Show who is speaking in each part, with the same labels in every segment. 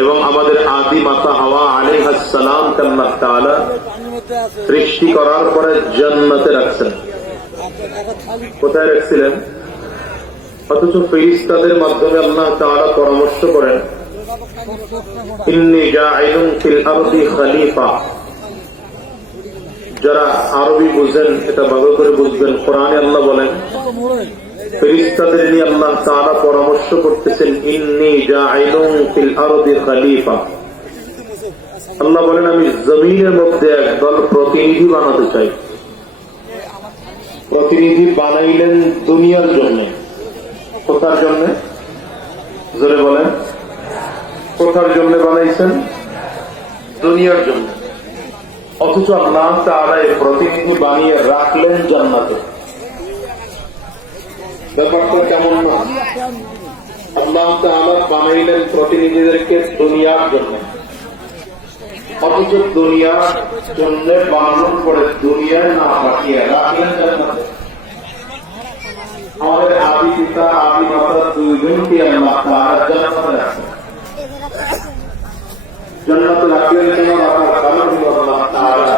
Speaker 1: আমাদের আদি মাতা হাওয়া আলাইহাসসালাম আল্লাহ তাআলা সৃষ্টি করার পরে জান্নাতে রাখছেন। কোথায় রাখছিলেন? অথচ ফেরিস্তাদের মাধ্যমে আল্লাহ তাআলা পরামর্শ করেন খলিফা। যারা আরবি বুঝেন, এটা ভালো করে বুঝবেন। কোরআনে আল্লাহ বলেন নিয়ে আল্লাহ পরামর্শ করতেছেন আল্লাহ বলেন, আমি জমিনের মধ্যে একদল প্রতিনিধি বানাতে চাই। প্রতিনিধি বানাইলেন দুনিয়ার জন্য। কোথার জন্য? জোরে বলেন। কোথার জন্য বানাইছেন? দুনিয়ার জন্য। অথচ আল্লাহ তাআলা এই প্রতিনিধি বানিয়ে রাখলেন জান্নাতে। ব্যাপারটা কেমন না? আল্লাহ তাআলা বানাইলেন প্রতিনিধিদেরকে দুনিয়ার জন্য। অথচ দুনিয়ার জন্য বানানোর পরে দুনিয়ায় না পাঠিয়ে রাখলেন আমাদের আদি পিতা, আদি মাতা দুইজনকে আল্লাহ জান্নাতে রাখছেন। জান্নাতে রাখলেন কেন রাখার কারণ আল্লাহ তাআলা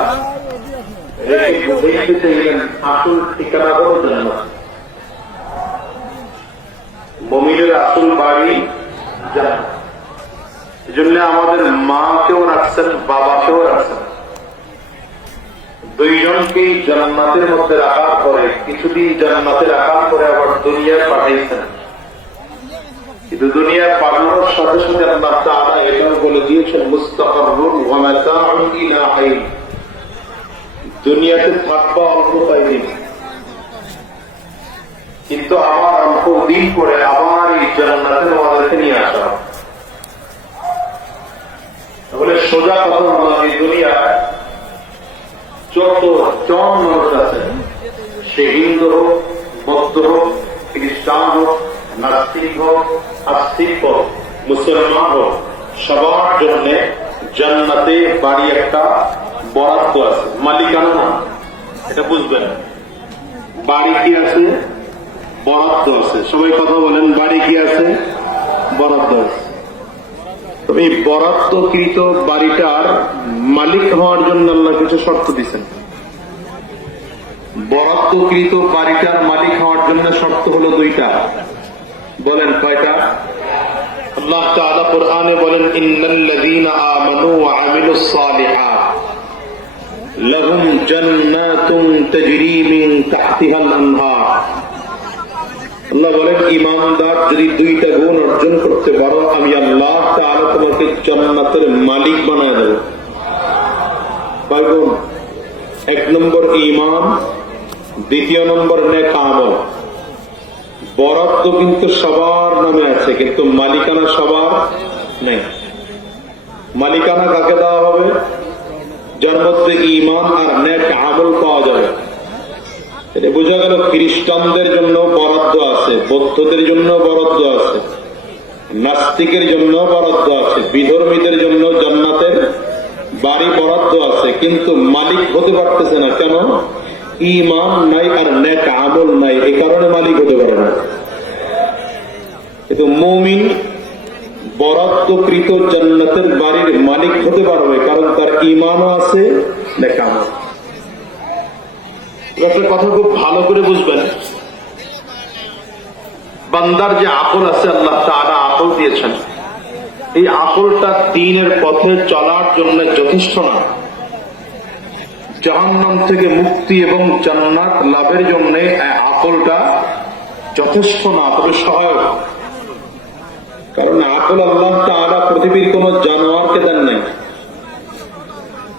Speaker 1: রেখে বুঝাইতে চাইলেন আসল ঠিকানা হলো জান্নাত মমিনের আসল বাড়ি জান্নাত এজন্য আমাদের মাকেও রাখছেন, বাবাকেও রাখছেন। দুইজনকেই জান্নাতের মধ্যে রাখার পরে, কিছুদিন জান্নাতে রাখার পরে আবার দুনিয়ায় পাঠাইছেন কিন্তু দুনিয়ার পাঠানোর সাথে সাথে আল্লাহ তাআলা এটাও বলে দিয়েছেন হাইন দুনিয়াতে থাকবা অল্প কয়েকদিন কিন্তু আমার অল্প দিন পরে আবার এই জান্নাতে আমাদেরকে নিয়ে আসা হবে। তাহলে সোজা কথা হলো এই দুনিয়ায় যত জন মানুষ আছে। সে হিন্দু হোক, বৌদ্ধ হোক, খ্রিস্টান হোক, নাস্তিক হোক, আস্তিক হোক, মুসলমান হোক, সবার জন্য জান্নাতে বাড়ি একটা বরাদ্দ আছে। মালিকানা না এটা বুঝবেন। বাড়ি কি আছে? বরাদ্দ আছে। সবাই কথা বলেন, বাড়ি কি আছে? বরাদ্দ আছে। তবে বরাদ্দকৃত বাড়িটার মালিক হওয়ার জন্য আল্লাহ কিছু শর্ত দিচ্ছেন বরাদ্দকৃত বাড়িটার মালিক হওয়ার জন্য শর্ত হলো দুইটা। বলেন কয়টা? আল্লাহ তাআলা কোরআনে বলেন, ইন্নাল্লাযীনা আমানু ওয়া আমিলুস সালিহাত লাহুম জান্নাতুন তাজরি মিন তাহতিহাল আনহার। আল্লাহ বলেন, ইমানদার যদি দুইটা গুণ অর্জন করতে পারো, আমি আল্লাহ তাআলা তোমাকে জান্নাতের মালিক বানায় দেব। কয় এক নম্বর ইমান দ্বিতীয় নম্বর নেক আমল। বরাদ্দ কিন্তু সবার নামে আছে, কিন্তু মালিকানা সবার নেই। মালিকানা কাকে দেওয়া হবে? যার মধ্যে ইমান আর নেক আমল পাওয়া যাবে। এটা বোঝা গেল খ্রিস্টানদের জন্য বরাদ্দ আছে, বৌদ্ধদের জন্য বরাদ্দ আছে, নাস্তিকের জন্য বরাদ্দ আছে, বিধর্মীদের জন্য জান্নাতের বাড়ি বরাদ্দ আছে, কিন্তু মালিক হতে পারতেছে না। কেন? ইমান নাই আর নেক আমল নাই এই কারণে মালিক হতে পারে না। কিন্তু মমিন বরাদ্দকৃত জান্নাতের বাড়ির মালিক হতে পারবে কারণ তার ইমানও আছে নেক আমল একটা কথা খুব ভালো করে বুঝবেন। বান্দার যে আকল আছে, আল্লাহ তারা আকল দিয়েছেন। এই আকলটা দিনের পথে চলার জন্য যথেষ্ট না। জাহান্নাম থেকে মুক্তি এবং জান্নাত লাভের জন্য আকলটা যথেষ্ট না, তবে সহায়ক। কারণ আকল আল্লাহ তারা পৃথিবীর কোন জানোয়ারকে দেন নাই।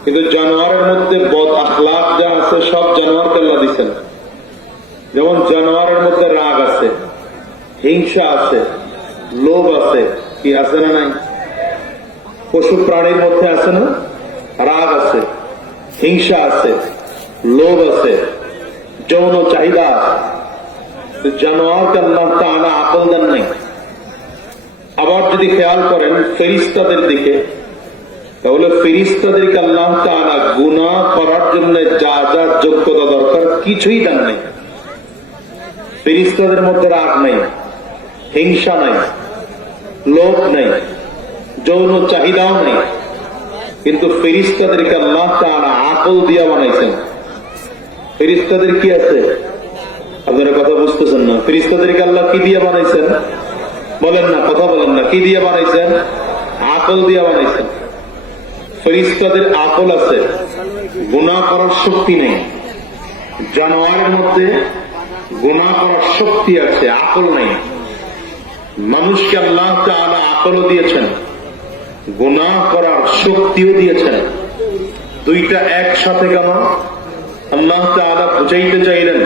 Speaker 1: কিন্তু জানোয়ারের মধ্যে বদ আখলাক যা আছে, সব জানোয়ারকে আল্লাহ দিচ্ছেন যেমন জানোয়ারের মধ্যে রাগ আছে, হিংসা আছে, লোভ আছে, কি আছে না নাই? পশু প্রাণীর মধ্যে আছে না? রাগ আছে, হিংসা আছে, লোভ আছে, যৌন চাহিদা আছে। জানোয়ারকে আল্লাহ তাআলা আকল দেন নাই। আবার যদি খেয়াল করেন, ফেরিস্তাদের দিকে তাহলে ফেরিস্তাদেরকে আল্লাহ তাআলা গুনাহ করার জন্য যা যা যোগ্যতা দরকার কিছুই দেন নাই। ফেরিস্তাদের মধ্যে রাগ নাই, হিংসা নাই, লোভ নাই, যৌন চাহিদাও নেই। কিন্তু ফেরিস্তাদেরকে আল্লাহ তারা আকল দিয়া বানাইছেন। ফেরিস্তাদের কি আছে? আপনারা কথা বুঝতেছেন না। ফেরিস্তাদেরকে আল্লাহ কি দিয়ে বানাইছেন? বলেন না, কথা বলেন না। কি দিয়ে বানাইছেন? আকল দিয়ে বানাইছেন। ফেরিস্তাদের আকল আছে গুণা করার শক্তি নেই। জানোয়ারের মধ্যে গুণা করার শক্তি আছে, আকল নেই। মানুষকে আল্লাহ তাআলা আকলও দিয়েছেন গুণা করার শক্তিও দিয়েছেন। দুইটা একসাথে কেন আল্লাহ তাআলা বুঝাইতে চাইলেন,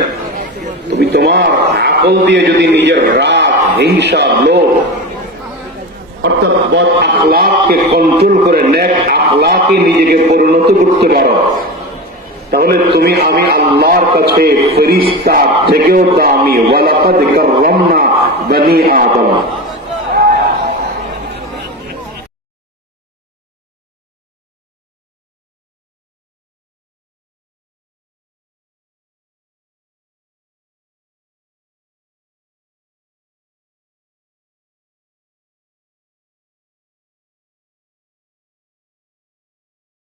Speaker 1: তুমি তোমার আকল দিয়ে যদি নিজের রাগ, হিংসা, লোভ, অর্থাৎ বদ আখলাককে কন্ট্রোল করে নেক আখলাকে নিজেকে পরিণত করতে পারো। তাহলে তুমি, আমি আল্লাহর কাছে ফেরিস্তা থেকেও দামি। ওয়ালাকাদ কাররামনা বনি আদম।